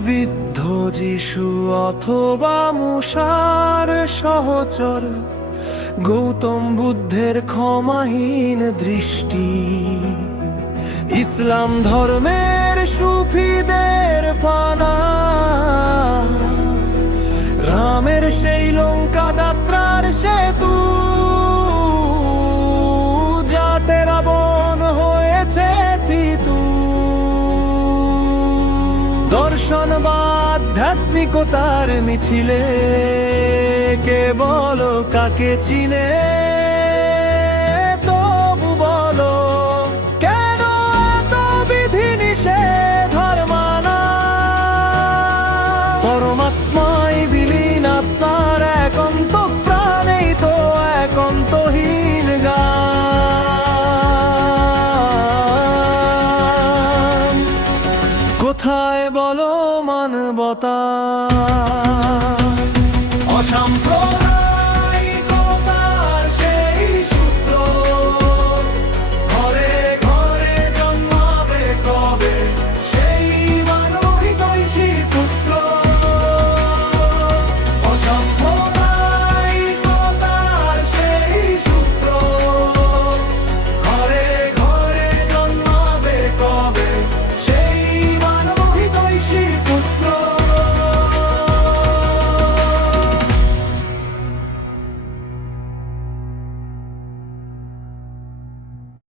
ক্রুশবিদ্ধ যিশু অথবা মুসার সহচর, গৌতম বুদ্ধের ক্ষমাহীন দৃষ্টি, ইসলাম ধর্মের সুফিদের পানা, রামের সেই লঙ্কা যাত্রার সেতু, যাতে রাবণ হয়েছে থিতু। দর্শন বা আধ্যাত্মিকতার মিছিলে কে বলো কাকে চিনে?